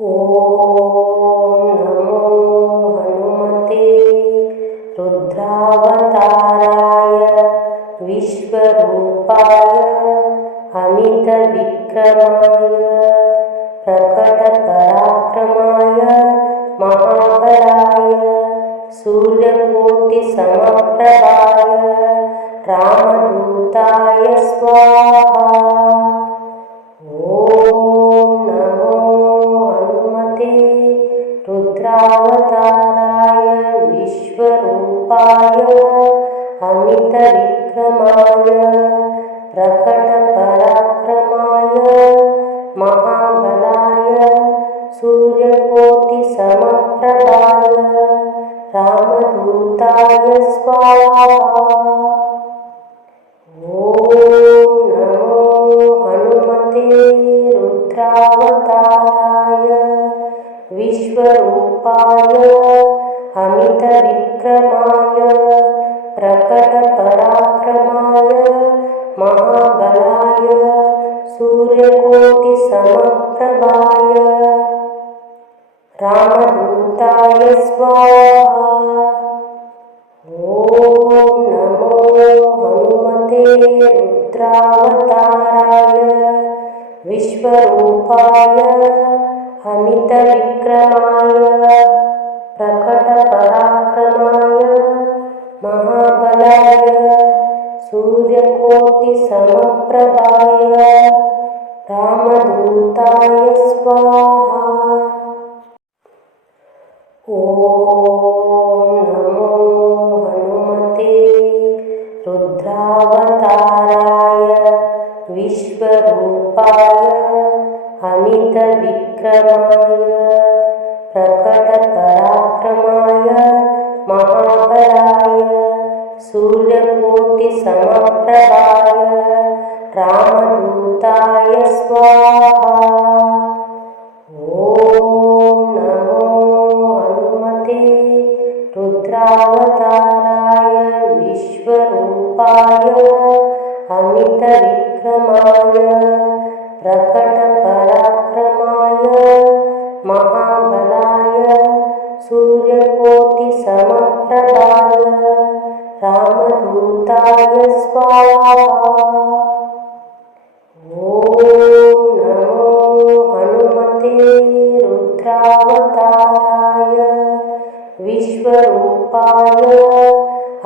ॐ नमो हनुमते रुद्रावताराय विश्वरूपाय अमितविक्रमाय प्रकटपराक्रमाय महाबलाय सूर्यकोटिसमप्रभाय रामदूताय स्वाहा। रुद्रावताराय विश्वरूपाय अमितविक्रमाय प्रकटपराक्रमाय महाबलाय सूर्यकोटिसमप्रभाय रामदूताय स्वाहा। नमो हनुमते रुद्रावताराय विश्वरूपाय अमितविक्रमाय प्रकटपराक्रमाय महाबलाय सूर्यकोटिसमप्रभाय रामदूताय स्वाहा। नमो हनुमते रुद्रावताराय विश्वरूपाय अमितविक्रमाय प्रकटपराक्रमाय महाबलाय सूर्यकोटिसमप्रभाय रामदूताय स्वाहा। नमो हनुमते रुद्रावताराय विश्वरूपाय अमितविक्रमाय प्रकटपराक्रमाय महाबलाय सूर्यकोटिसमप्रभाय रामदूताय स्वाहा। नमो हनुमते रुद्रावताराय विश्वरूपाय अमितविक्रमाय प्रकटपराक्रमाय महाबलाय सूर्यकोटिसमप्रभाय रामदूताय स्वाहा। नमो हनुमते रुद्रावताराय विश्वरूपाय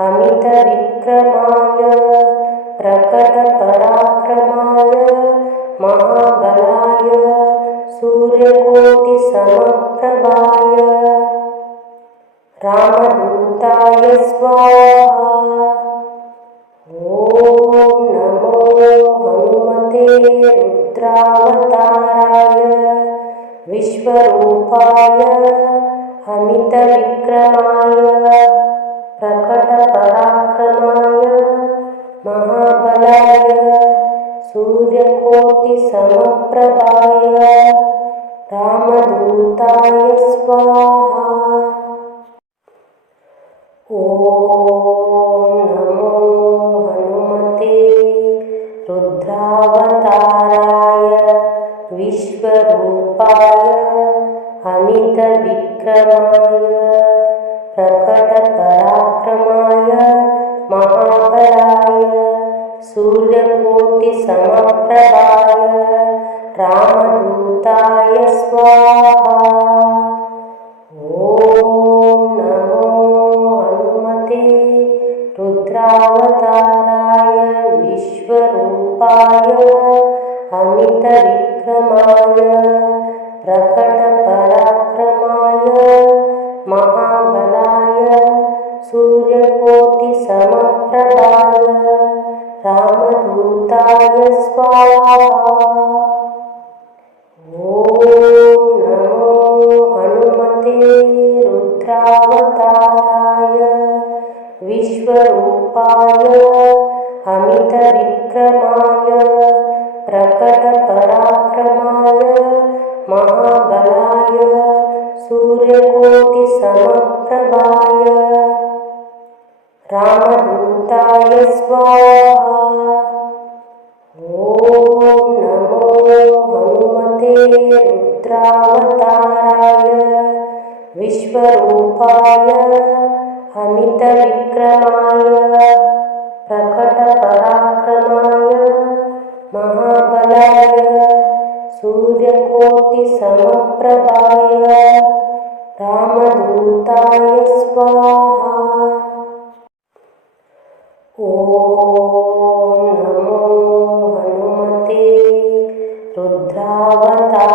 अमितविक्रमाय प्रकटपराक्रमाय महाबलाय सूर्यकोटिसमप्रभाय रामदूताय स्वाहा। नमो हनुमते रुद्रावताराय विश्वरूपाय अमितविक्रमाय प्रकटपराक्रमाय महाबलाय सूर्यकोटिसमप्रभाय रामदूताय स्वाहा। नमो हनुमते रुद्रावताराय विश्वरूपाय अमितविक्रमाय प्रकटपराक्रमाय महाबलाय सूर्यकोटिसमप्रभाय रामदूताय स्वाहा। नमो हनुमते रुद्रावताराय विश्वरूपाय अमितविक्रमाय प्रकटपराक्रमाय महाबलाय सूर्यकोटिसमप्रभाय रामदूताय स्वाहा। नमो हनुमते रुद्रावताराय विश्वरूपाय अमितविक्रमाय प्रकटपराक्रमाय महाबलाय सूर्यकोटिसमप्रभाय रामदूताय स्वाहा। नमो हनुमते रुद्रावताराय विश्वरूपाय अमितविक्रमाय प्रकटपराक्रमाय महाबलाय सूर्यकोटिसमप्रभाय रामदूताय स्वाहा। ॐ नमो हनुमते रुद्रावताराय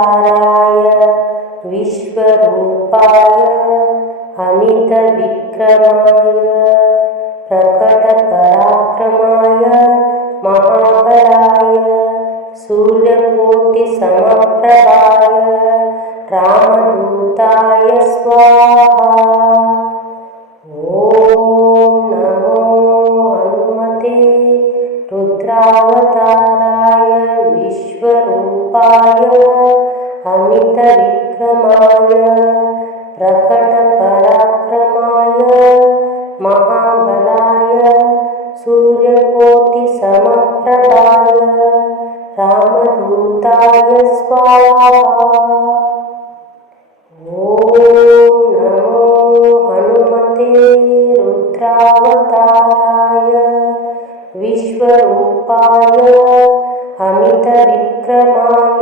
विश्वरूपाय अमितविक्रमाय प्रकटपराक्रमाय महाबलाय सूर्यकोटिसमप्रभाय रामदूताय स्वाहा। ॐ नमो हनुमते रुद्रावताराय विश्वरूपाय अमितविक्रमाय प्रकटपराक्रमाय महाबलाय सूर्यकोटिसमप्रभाय रामदूताय स्वाहा। ॐ नमो हनुमते रुद्रावताराय विश्वरूपाय अमितविक्रमाय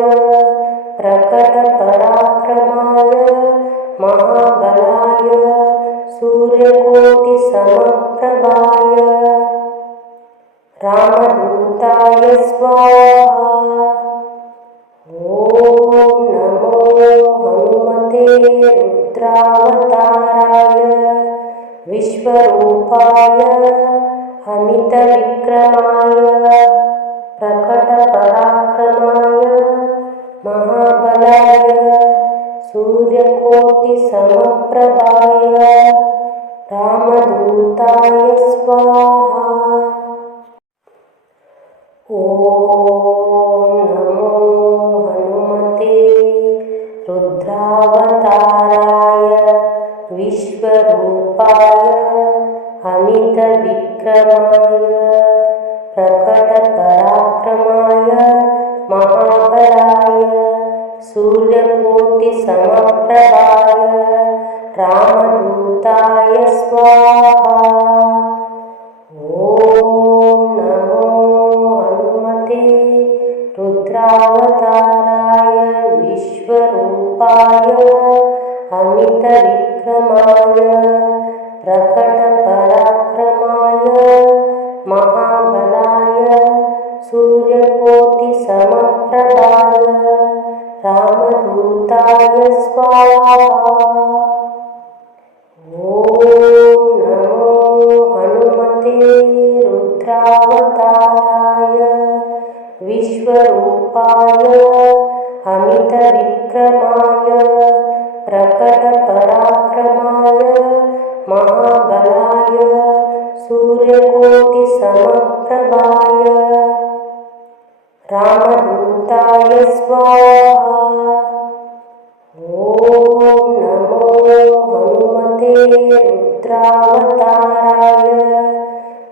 प्रकटपराक्रमाय महाबलाय सूर्यकोटिसमप्रभाय रामदूताय स्वाहा। ॐ नमो हनुमते रुद्रावताराय विश्वरूपाय अमितविक्रमाय प्रकटपराक्रमाय महाबलाय सूर्यकोटिसमप्रभाय रामदूताय स्वाहा। ॐ नमो हनुमते रुद्रावताराय विश्वरूपाय अमितविक्रमाय प्रकटपराक्रमाय महाबलाय सूर्यकोटिसमप्रभाय रामदूताय स्वाहा। ॐ नमो हनुमते रुद्रावताराय विश्वरूपाय अमितविक्रमाय प्रकटपराक्रमाय महाबलाय सूर्यकोटिसमप्रभाय रामदूताय स्वाहा। ॐ नमो हनुमते रुद्रावताराय विश्वरूपाय अमितविक्रमाय प्रकटपराक्रमाय महाबलाय सूर्यकोटिसमप्रभाय रामदूताय स्वाहा। ॐ नमो हनुमते रुद्रावताराय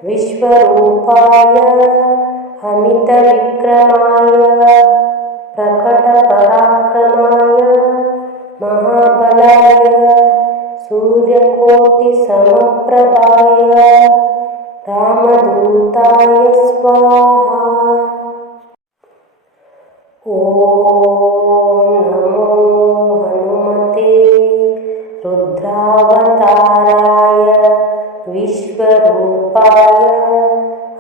विश्वरूपाय अमितविक्रमाय प्रकटपराक्रमाय महाबलाय सूर्यकोटिसमप्रभाय रामदूताय स्वाहा। ॐ नमो हनुमते रुद्रावताराय विश्वरूपाय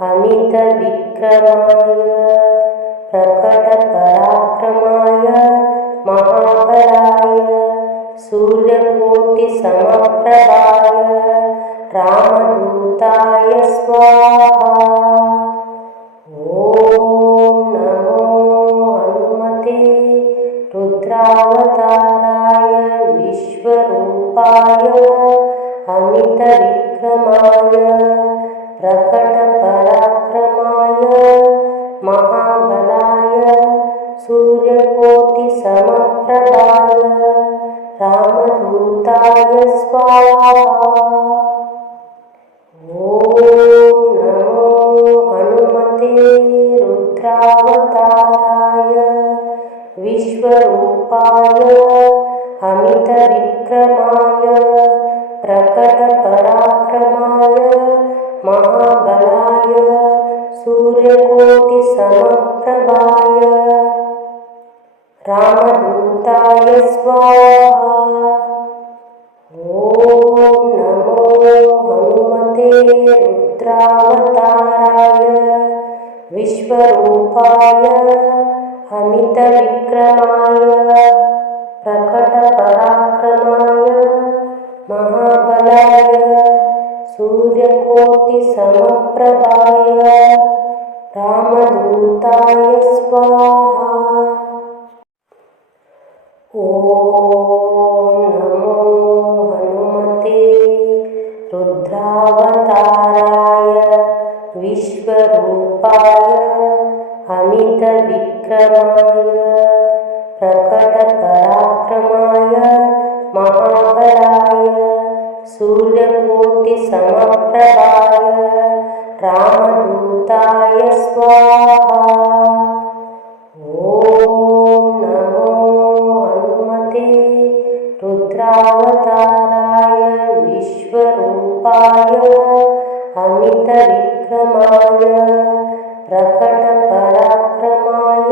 अमितविक्रमाय प्रकटपराक्रमाय महाबलाय सूर्यकोटिसमप्रभाय रामदूताय स्वाहा। ॐ नमो हनुमते रुद्रावताराय विश्वरूपाय अमितविक्रमाय प्रकटपराक्रमाय महाबलाय सूर्यकोटिसमप्रभाय रामदूताय स्वाहा। ॐ नमो हनुमते रुद्रावताराय विश्वरूपाय अमितविक्रमाय प्रकटपराक्रमाय महाबलाय सूर्यकोटिसमप्रभाय रामदूताय स्वाहा। ॐ नमो हनुमते रुद्रावताराय विश्वरूपाय अमितविक्रमाय प्रकटपराक्रमाय महाबलाय सूर्यकोटिसमप्रभाय रामदूताय स्वाहा। ॐ नमो हनुमते रुद्रावताराय विश्वरूपाय अमितविक्रमाय प्रकटपराक्रमाय महाबलाय सूर्यकोटिसमप्रभाय रामदूताय स्वाहा। ॐ नमो हनुमते रुद्रावताराय विश्वरूपाय अमितविक्रमाय प्रकटपराक्रमाय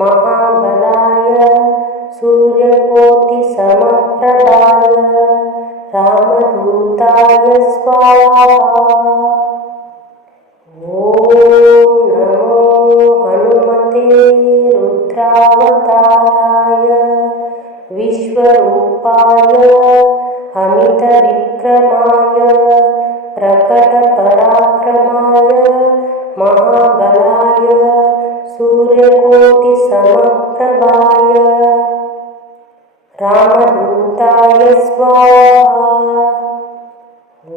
महाबलाय सूर्यकोटिसमप्रभाय रामदूताय स्वाहा। ॐ नमो हनुमते रुद्रावताराय विश्वरूपाय अमितविक्रमाय प्रकटपराक्रमाय महाबलाय सूर्यकोटिसमप्रभाय रामदूताय स्वाहा। ॐ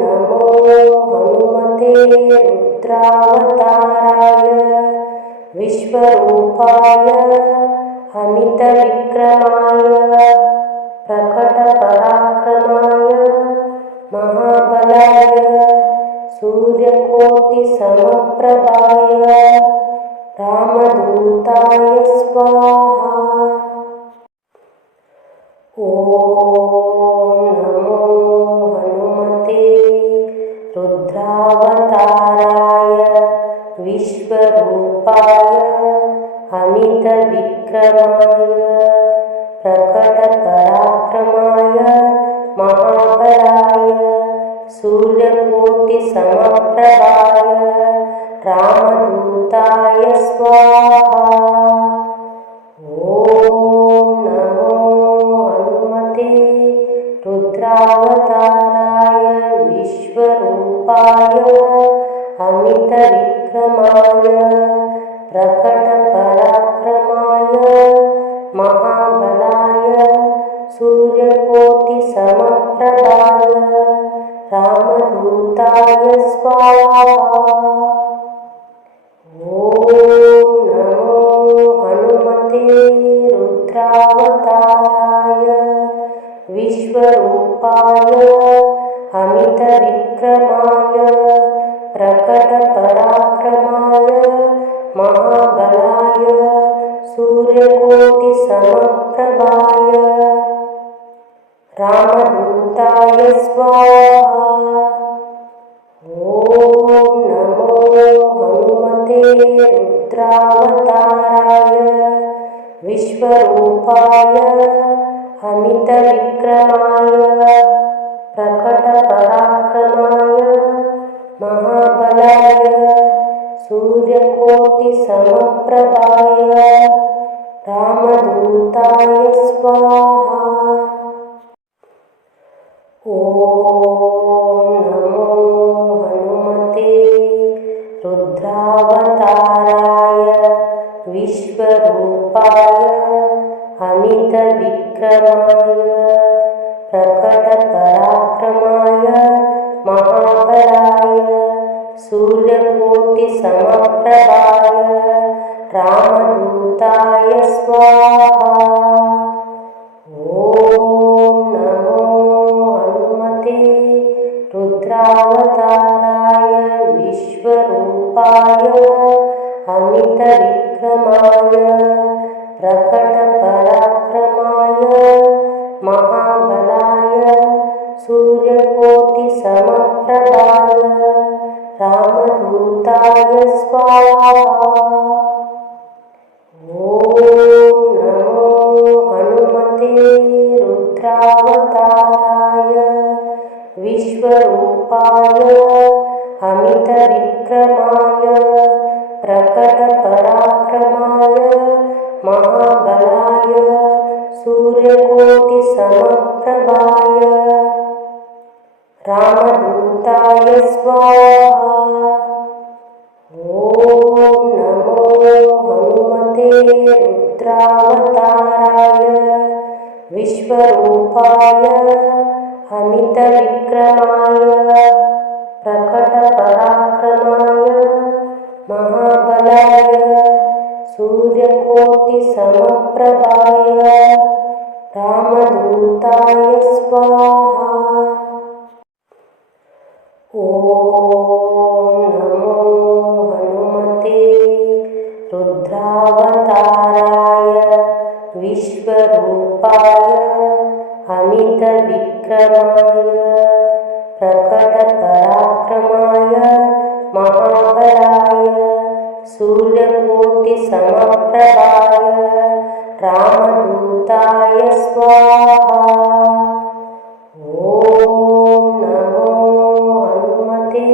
नमो हनुमते रुद्रावताराय विश्वरूपाय अमितविक्रमाय प्रकटपराक्रमाय महाबलाय सूर्यकोटिसमप्रभाय रामदूताय स्वाहा। ॐ नमो हनुमते रुद्रावताराय विश्वरूपाय अमितविक्रमाय प्रकटपराक्रमाय महाबलाय सूर्यकोटिसमप्रभाय रामदूताय स्वाहा। ॐ नमो हनुमते रुद्रावताराय विश्वरूपाय अमितविक्रमाय प्रकटपराक्रमाय महाबलाय सूर्यकोटिसमप्रभाय रामदूताय स्वाहा। ॐ नमो हनुमते रुद्रावताराय विश्वरूपाय अमितविक्रमाय प्रकटपराक्रमाय महाबलाय सूर्यकोटिसमप्रभाय रामदूताय स्वाहा। ॐ नमो हनुमते रुद्रावताराय विश्वरूपाय अमितविक्रमाय प्रकटपराक्रमाय महाबलाय सूर्यकोटिसमप्रभाय रामदूताय स्वाहा। ॐ नमो हनुमते रुद्रावताराय विश्वरूपाय अमितविक्रमाय प्रकटपराक्रमाय महाबलाय सूर्यकोटिसमप्रभाय रामदूताय स्वाहा। ॐ नमो हनुमते रुद्रावताराय विश्वरूपाय अमितविक्रमाय प्रकट प्रकटपराक्रमाय महाबलाय सूर्यकोटिसमप्रभाय रामदूताय स्वाहा। ॐ नमो हनुमते रुद्रावताराय विश्वरूपाय अमितविक्रमाय प्रकटपराक्रमाय महाबलाय सूर्यकोटिसमप्रभाय रामदूताय स्वाहा। ॐ नमो हनुमते रुद्रावताराय विश्वरूपाय अमितविक्रमाय प्रकटपराक्रमाय महाबलाय सूर्यकोटिसमप्रभाय रामदूताय स्वाहा। ॐ नमो हनुमते रुद्रावताराय विश्वरूपाय अमितविक्रमाय प्रकटपराक्रमाय महाबलाय सूर्यकोटिसमप्रभाय रामदूताय स्वाहा। ॐ नमो हनुमते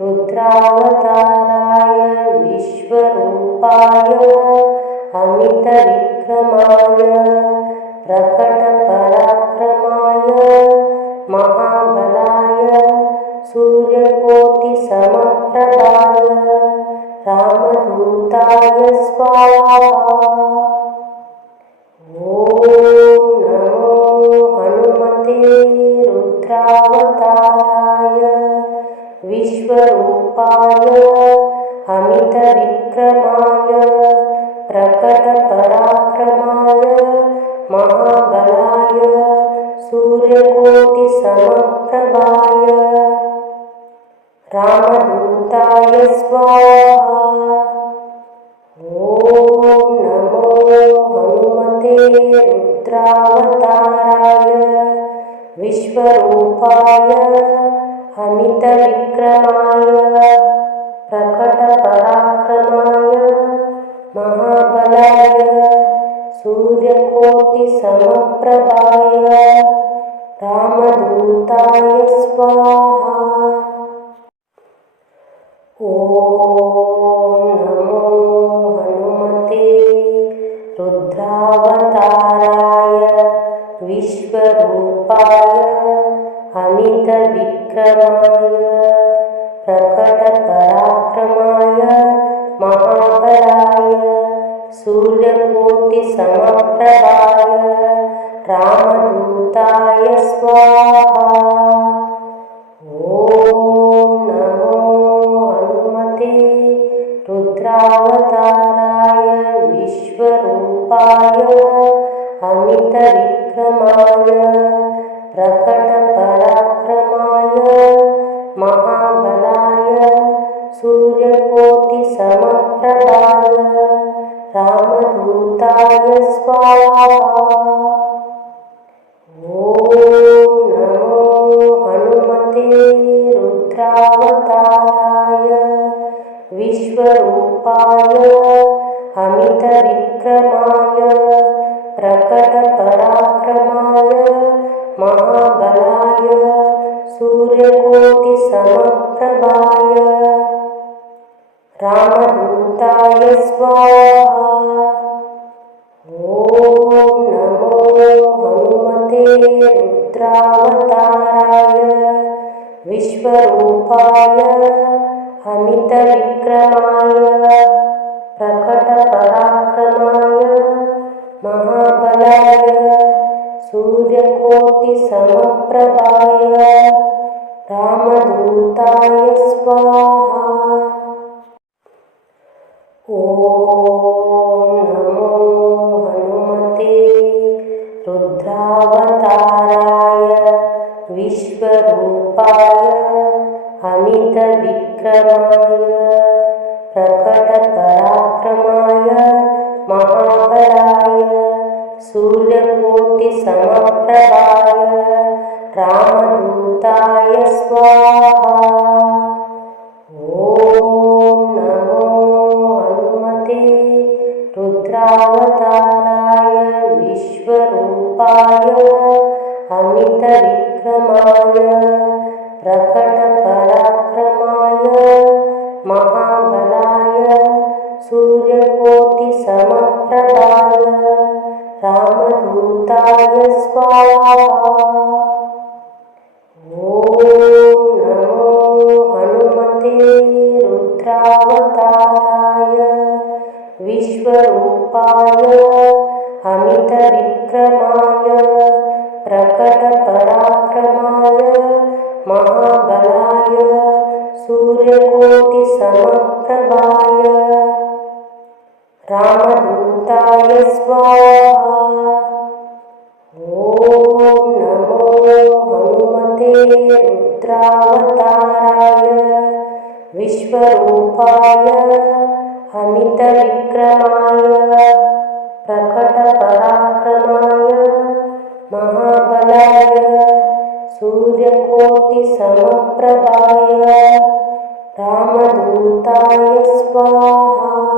रुद्रावताराय विश्वरूपाय अमितविक्रमाय प्रकटपराक्रमाय महाबलाय सूर्यकोटिसमप्रभाय रामदूताय स्वाहा। ॐ नमो हनुमते रुद्रावताराय विश्वरूपाय अमितविक्रमाय प्रकटपराक्रमाय महाबलाय सूर्यकोटिसमप्रभाय रामदूताय स्वाहा। ॐ नमो हनुमते रुद्रावताराय विश्वरूपाय अमितविक्रमाय प्रकटपराक्रमाय महाबलाय सूर्यकोटिसमप्रभाय रामदूताय स्वाहा। ॐ नमो हनुमते रुद्रावताराय विश्वरूपाय अमितविक्रमाय प्रकटपराक्रमाय महाबलाय सूर्यकोटिसमप्रभाय रामदूताय स्वाहा। ॐ नमो हनुमते रुद्रावताराय विश्वरूपाय अमितविक्रमाय प्रकटपराक्रमाय महाबलाय सूर्यकोटिसमप्रभाय रामदूताय स्वाहा। ॐ नमो हनुमते रुद्रावताराय विश्वरूपाय अमितविक्रमाय प्रकटपराक्रमाय महाबलाय सूर्यकोटिसमप्रभाय रामदूताय स्वाहा। ॐ नमो हनुमते रुद्रावताराय विश्वरूपाय अमितविक्रमाय प्रकटपराक्रमाय महाबलाय सूर्यकोटिसमप्रभाय रामदूताय स्वाहा। ॐ नमो हनुमते रुद्रावताराय विश्वरूपाय अमितविक्रमाय प्रकटपराक्रमाय महाबलाय सूर्यकोटिसमप्रभाय रामदूताय स्वाहा। ॐ नमो हनुमते रुद्रावताराय विश्वरूपाय अमितविक्रमाय प्रकटपराक्रमाय महाबलाय सूर्यकोटिसमप्रभाय रामदूताय स्वाहा। ॐ नमो हनुमते रुद्रावताराय विश्वरूपाय अमितविक्रमाय प्रकटपराक्रमाय महाबलाय सूर्यकोटिसमप्रभाय रामदूताय स्वाहा। ॐ नमो हनुमते रुद्रावताराय विश्वरूपाय अमितविक्रमाय प्रकटपराक्रमाय महाबलाय सूर्यकोटिसमप्रभाय रामदूताय स्वाहा।